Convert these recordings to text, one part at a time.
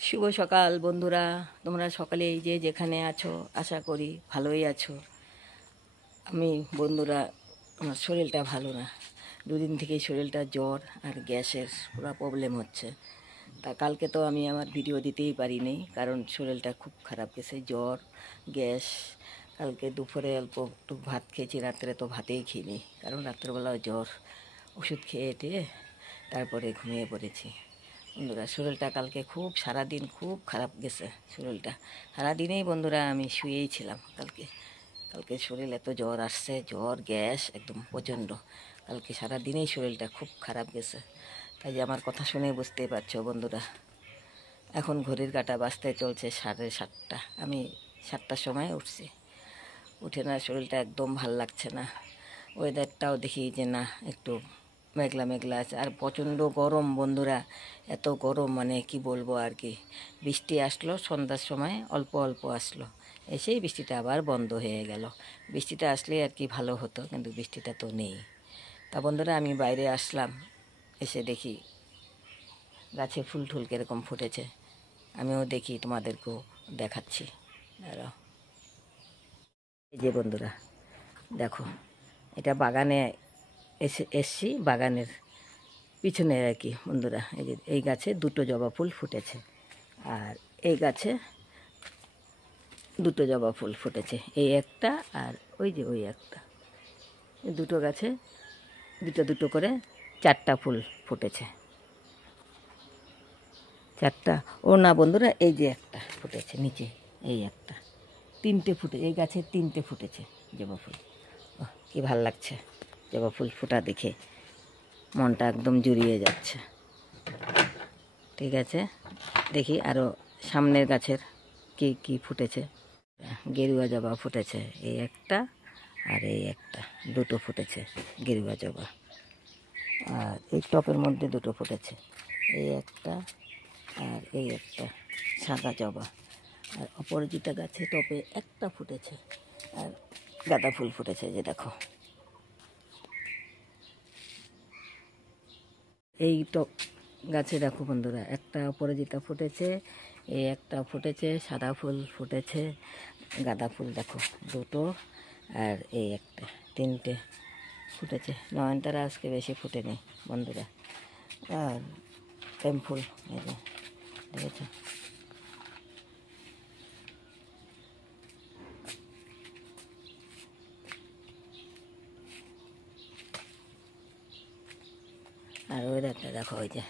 শুভ সকাল বন্ধুরা, তোমরা সকালে এই যে যেখানে আছো আশা করি ভালোই আছো। আমি বন্ধুরা আমার শরীরটা ভালো না, দুদিন থেকেই শরীরটা জ্বর আর গ্যাসের পুরো প্রবলেম হচ্ছে। তা কালকে তো আমি আমার ভিডিও দিতেই পারিনি, কারণ শরীরটা খুব খারাপ গেছে, জ্বর গ্যাস। কালকে দুপুরে অল্প একটু ভাত খেয়েছি, রাত্রে তো ভাতেই খেয়ে, কারণ রাত্রেবেলা জ্বর, ওষুধ খেয়ে টেয়ে তারপরে ঘুমিয়ে পড়েছি। বন্ধুরা শরীরটা কালকে খুব সারাদিন খুব খারাপ গেছে শরীরটা, সারাদিনেই বন্ধুরা আমি শুয়েই ছিলাম। কালকে শরীর এত জ্বর আসছে, জ্বর গ্যাস একদম প্রচণ্ড। কালকে সারাদিনেই শরীরটা খুব খারাপ গেছে। তাই যে আমার কথা শুনে বুঝতেই পারছো বন্ধুরা। এখন ঘড়ির কাঁটা বাজতে চলছে 7:30। আমি 7টার সময় উঠছি, উঠে না শরীরটা একদম ভাল লাগছে না। ওয়েদারটাও দেখি যে না একটু মেঘলা মেঘলা আছে, আর প্রচণ্ড গরম বন্ধুরা। এত গরম মানে কি বলবো আর কি। বৃষ্টি আসলো সন্ধ্যার সময়, অল্প অল্প আসলো, এসেই বৃষ্টিটা আবার বন্ধ হয়ে গেল। বৃষ্টিটা আসলে আর কি ভালো হতো, কিন্তু বৃষ্টিটা তো নেই। তা বন্ধুরা আমি বাইরে আসলাম, এসে দেখি গাছে ফুল টুল কীরকম ফুটেছে, আমিও দেখি তোমাদেরকেও দেখাচ্ছি। দাঁড়াও, এই যে বন্ধুরা দেখো, এটা বাগানে এসছি, বাগানের পিছনে আর কি বন্ধুরা। এই যে এই গাছে দুটো জবা ফুল ফুটেছে, আর এই গাছে দুটো জবা ফুল ফুটেছে, এই একটা আর ওই যে ওই একটা। দুটো গাছে দুটো দুটো করে 4টা ফুল ফুটেছে, 4টা। ও না বন্ধুরা, এই যে একটা ফুটেছে নিচে, এই একটা। 3টে ফুটে, এই গাছে 3টে ফুটেছে জবা ফুল। কি ভাল লাগছে জবা ফুল ফোটা দেখে, মনটা একদম জুড়িয়ে যাচ্ছে। ঠিক আছে, দেখি আরও সামনের গাছের কি কি ফুটেছে। গেরুয়া জবা ফুটেছে, এই একটা আর এই একটা, দুটো ফুটেছে গেরুয়া জবা। আর এই টপের মধ্যে দুটো ফুটেছে, এই একটা আর এই একটা সাদা জবা। আর অপরাজিতা গাছে টপে একটা ফুটেছে, আর গাঁদা ফুল ফুটেছে, যে দেখো। এই টপ গাছে দেখো বন্ধুরা, একটা অপরাজিতা ফুটেছে, এই একটা ফুটেছে, সাদা ফুল ফুটেছে, গাঁদা ফুল দেখো দুটো, আর এই একটা, 3টে ফুটেছে। নয়নতারা আজকে বেশি ফুটেনি বন্ধুরা। আর প্রেম ফুল এই যে দেখেছ। আর ওয়েদারটা দেখো, ওই যে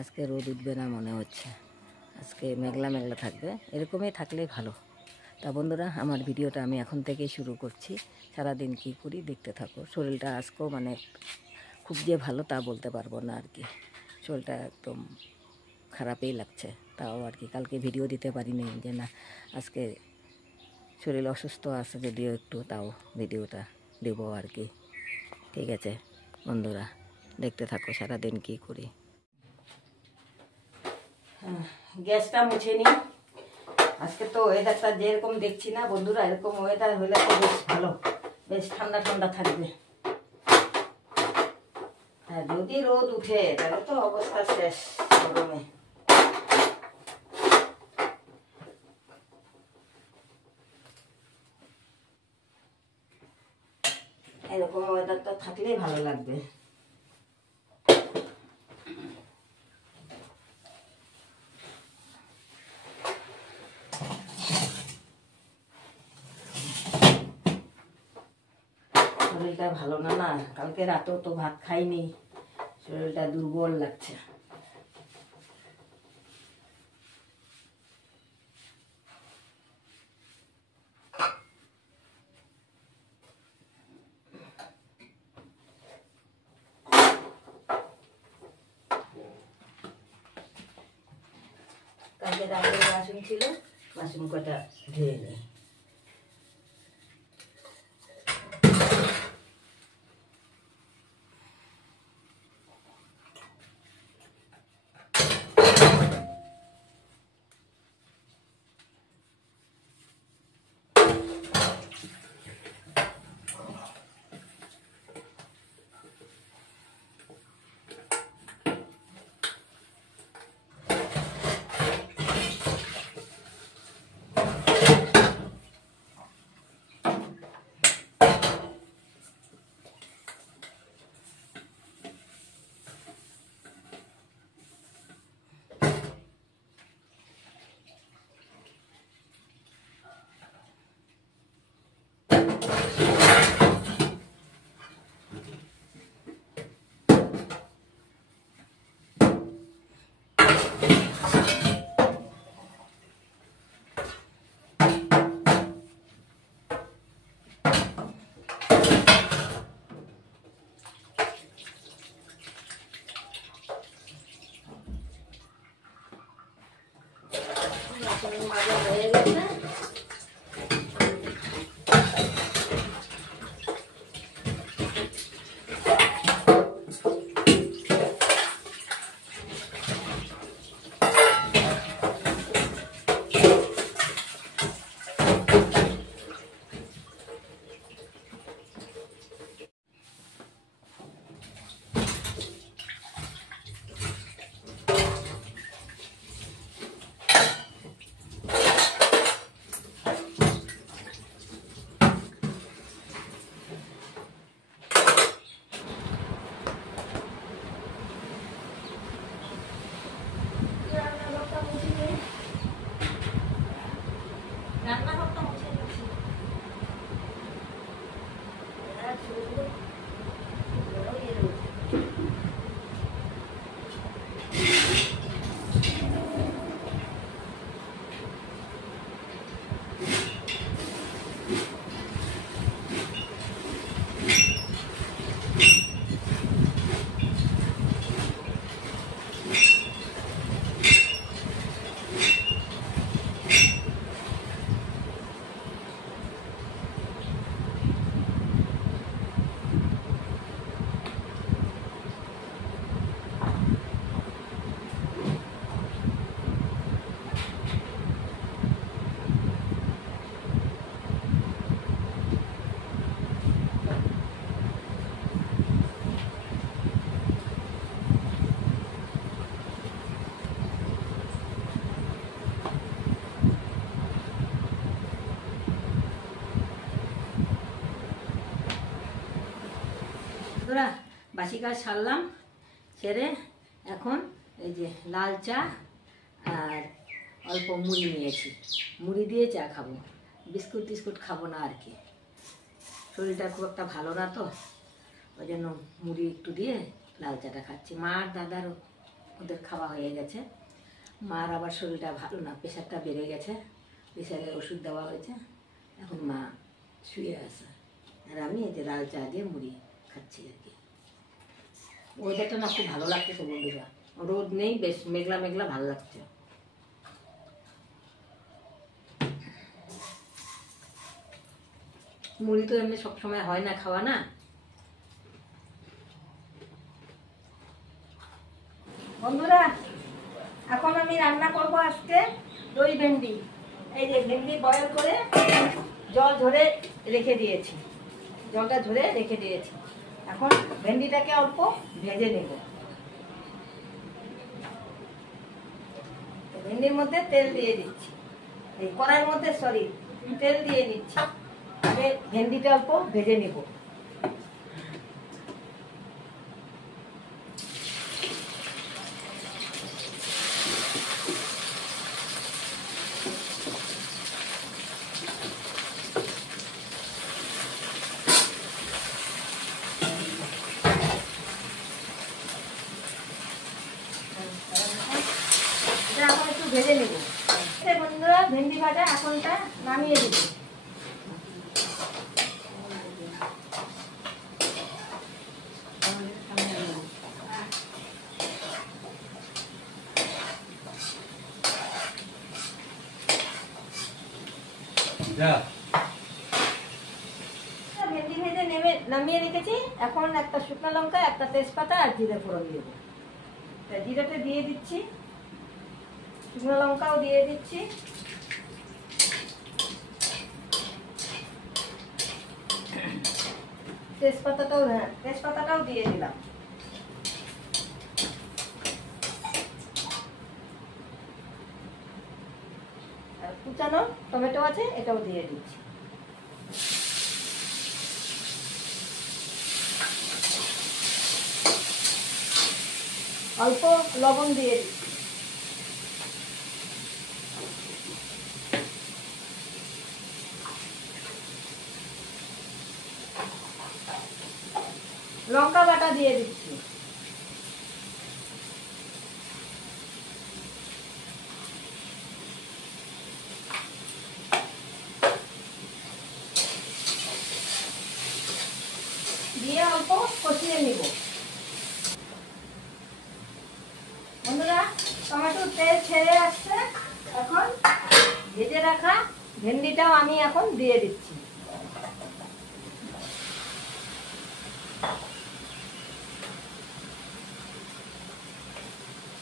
আজকে রোদ উঠবে না মনে হচ্ছে, আজকে মেঘলা মেঘলা থাকবে, এরকমই থাকলেই ভালো। তা বন্ধুরা আমার ভিডিওটা আমি এখন থেকেই শুরু করছি, সারাদিন কী করি দেখতে থাকো। শরীরটা আজকেও মানে খুব যে ভালো তা বলতে পারবো না আর কি, শরীরটা একদম খারাপই লাগছে। তাও আর কি কালকে ভিডিও দিতে পারিনি, যে না আজকে শরীর অসুস্থ আছে যদিও একটু, তাও ভিডিওটা দেবো আর কি। ঠিক আছে বন্ধুরা, দেখতে থাকো সারাদিন কী করি। গ্যাসটা মুছে নিই। আজকে তো ওয়েদারটা যেরকম দেখছি না বন্ধুরা, এরকম ওয়েদার হলে তো বেশ ভালো, বেশ ঠান্ডা ঠান্ডা থাকবে। হ্যাঁ, যদি রোদ উঠে তাহলে তো অবস্থা শেষ গরমে। এরকম ওয়েদারটা থাকলেই ভালো লাগবে। শরীরটা ভালো না, না কালকে রাতেও তো ভাত খাইনি, শরীরটা দুর্বল লাগছে। কালকে রাতে বাসন ছিল, বাসন কটা ধুয়ে নিই। বেসন ভাজা হয়ে গেছে। বন্ধুরা, বাসি কাজ সারলাম, সেরে এখন এই যে লাল চা আর অল্প মুড়ি নিয়েছি, মুড়ি দিয়ে চা খাবো, বিস্কুট টিস্কুট খাবো না আর কি। শরীরটা খুব একটা ভালো না তো, ওই জন্য মুড়ি একটু দিয়ে লাল চাটা খাচ্ছি। মা আর দাদারও ওদের খাওয়া হয়ে গেছে। মার আবার শরীরটা ভালো না, প্রেশারটা বেড়ে গেছে, প্রেশারের ওষুধ দেওয়া হয়েছে, এখন মা শুয়ে আছে আর আমি এই যে লাল চা দিয়ে মুড়ি খাচ্ছি আর কি। ওয়েদারটা না খুব ভালো লাগতেছে বন্ধুরা, রোদ নেই, বেশ মেঘলা মেঘলা ভালো লাগছে। মুড়ি তো এমনি সবসময় হয় না খাওয়া না। বন্ধুরা, এখন আমি রান্না করব আজকে দই ভেন্ডি। এই যে ভেন্ডি বয়েল করে জল ঝরে রেখে দিয়েছি, জলটা ঝরে রেখে দিয়েছি। এখন ভেন্ডিটাকে অল্প ভেজে নেব। ভেন্ডির মধ্যে তেল দিয়ে দিচ্ছি, এই কড়াইয়ের মধ্যে তেল দিয়ে নিচ্ছি। আগে ভেন্ডিটা অল্প ভেজে নেব। এখন একটু ভেজে নেব। বন্ধুরা, ভেন্ডি ভাজা এখনটা নামিয়ে দেব। ভেন্ডি ভেজে নামিয়ে রেখেছি। এখন একটা শুকনো লঙ্কা, একটা তেজপাতা আর জিরে ফোড়ন দেব। জিরাটা দিয়ে দিচ্ছি, শুকনো লঙ্কাও দিয়ে দিচ্ছি, তেজপাতাটাও দিয়ে দিলাম। আর কুচানো টমেটো আছে, এটাও দিয়ে দিচ্ছি। অল্প লবণ দিয়ে দিচ্ছি। লঙ্কা বাটা দিয়ে দিচ্ছি। দিয়ে অল্প কষিয়ে নিব। বন্ধুরা, টমেটো তেল ছেড়ে আসছে, এখন রাখা ভেন্ডিটাও আমি এখন দিয়ে দিচ্ছি।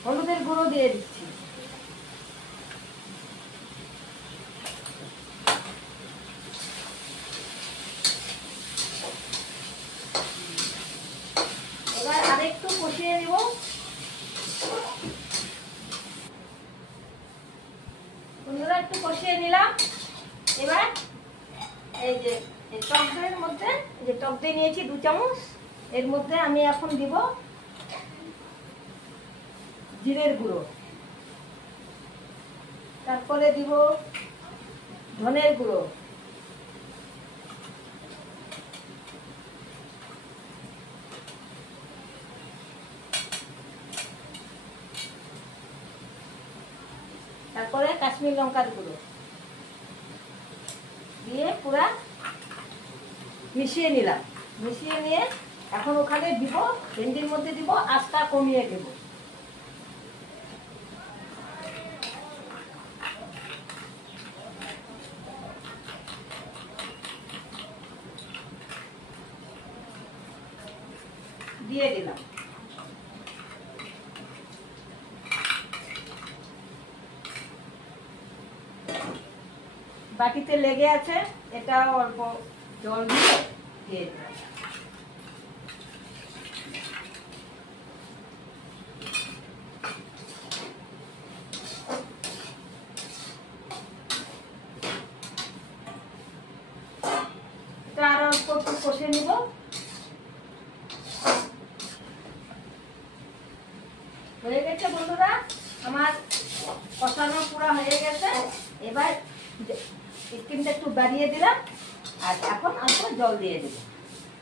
হলুদের গুঁড়ো দিয়ে দিচ্ছি। এবার আরেকটু কষিয়ে নিব। বন্ধুরা একটু কষিয়ে নিলাম। এবার এই যে টক দইয়ের মধ্যে, যে টক দই নিয়েছি 2 চামচ, এর মধ্যে আমি এখন দিব জিরের গুঁড়ো, তারপরে দিব ধনের গুঁড়ো, তারপরে কাশ্মীর লঙ্কার গুঁড়ো দিয়ে পুরা মিশিয়ে নিলাম। মিশিয়ে নিয়ে এখন ওখানে দিব, ভেন্ডির মধ্যে দিব, আঁচটা কমিয়ে দেব। দিয়ে দিলাম। বাটিতে লেগে আছে, এটা অল্প জল দিয়ে দিয়ে দিলাম। এটা আরো অল্প একটু কষে নিব। হয়ে গেছে বন্ধুরা, আমার কষানো পুরা হয়ে গেছে। এবার স্টিমটা একটু বাড়িয়ে দিলাম, আর এখন অল্প জল দিয়ে দেবো।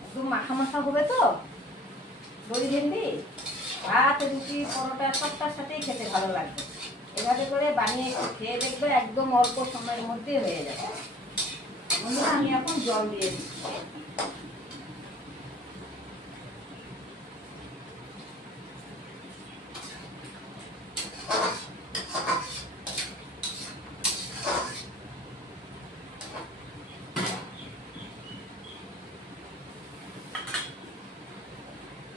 একদম মাখা মাখা হবে তো দই ভেন্ডি, ভাত, রুটি, পরোটা সবটার সাথেই খেতে ভালো লাগবে। এভাবে করে বানিয়ে একটু খেয়ে দেখবে, একদম অল্প সময়ের মধ্যে হয়ে যাবে। বন্ধুরা আমি এখন জল দিয়ে দিচ্ছি।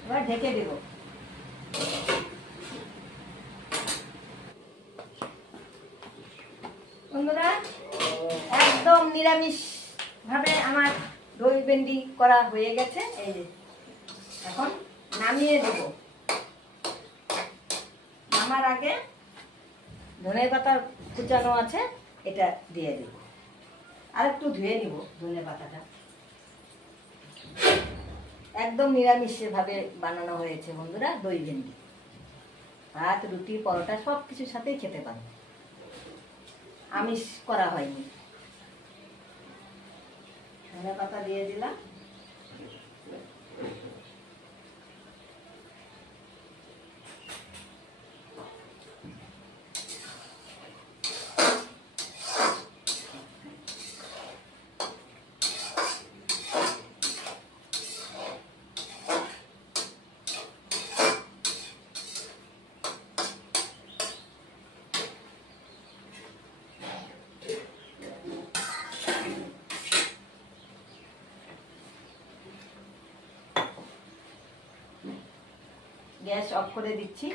এবার ঢেকে দেব। বন্ধুরা একদম নিরামিষ ভাবে আমার দই ভেন্ডি করা হয়ে গেছে। এই যে এখন নামিয়ে দেব। নামার আগে ধনের পাতা কুচানো আছে, এটা দিয়ে দেব। আর একটু ধুয়ে নিব ধনে পাতাটা। একদম নিরামিষ ভাবে বানানো হয়েছে বন্ধুরা দই ভেন্ডি। ভাত, রুটি, পরোটা সব কিছুর সাথেই খেতে পারো, আমিষ করা হয়নি। ধনে পাতা দিয়ে দিলাম। গ্যাস অফ করে দিচ্ছি।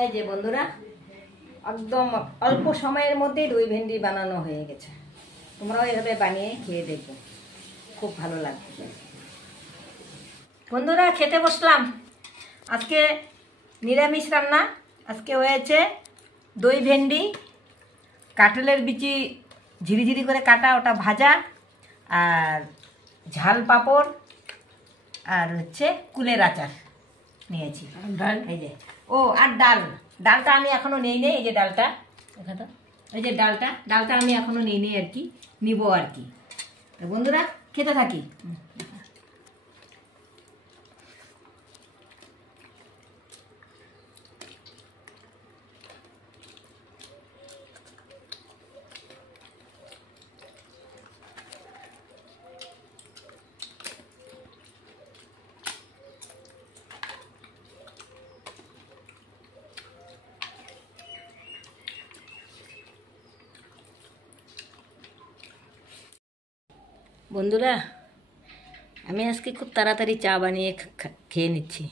এই যে বন্ধুরা একদম অল্প সময়ের মধ্যেই দই ভেন্ডি বানানো হয়ে গেছে। তোমরাও এভাবে বানিয়ে খেয়ে দেখো, খুব ভালো লাগবে। বন্ধুরা খেতে বসলাম। আজকে নিরামিষ রান্না। আজকে হয়েছে দই ভেন্ডি, কাঁঠালের বিচি ঝিরিঝিরি করে কাটা, ওটা ভাজা, আর ঝাল পাঁপড়, আর হচ্ছে কুলের আচার নিয়েছি। এই যে আর ডালটা আমি এখনো নেই। এই যে ডালটা, এই যে ডালটা আমি এখনো নেই আর কি, নিব আর কি। বন্ধুরা খেতে থাকি। বন্ধুরা, আমি আজকে খুব তাড়াতাড়ি চা বানিয়ে খেয়ে নিচ্ছি।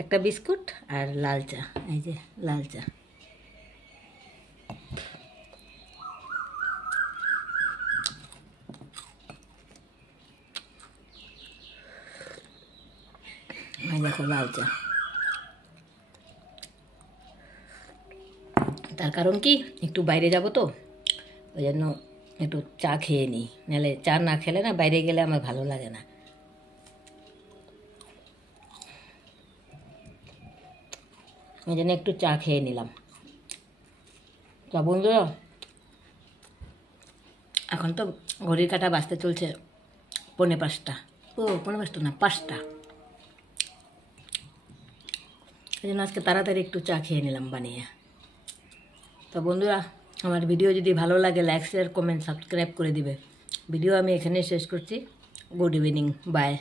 একটা বিস্কুট আর লাল চা, এই যে লাল চা। এই দেখো লাল চা। তার কারণ কি, একটু বাইরে যাব তো, ওই জন্য একটু চা খেয়ে নিই। নাহলে চা না খেলে না, বাইরে গেলে আমার ভালো লাগে না। ওই জন্য একটু চা খেয়ে নিলাম। তা বন্ধুরা, এখন তো ঘড়ির কাঁটা বাজতে চলছে 4:45। ও 4:45 না, 5টা। এই জন্য আজকে তাড়াতাড়ি একটু চা খেয়ে নিলাম বানিয়ে। তো বন্ধুরা, আমার ভিডিও যদি ভালো লাগে লাইক শেয়ার কমেন্ট সাবস্ক্রাইব করে দিবে। ভিডিও আমি এখানে শেষ করছি। Good evening, by.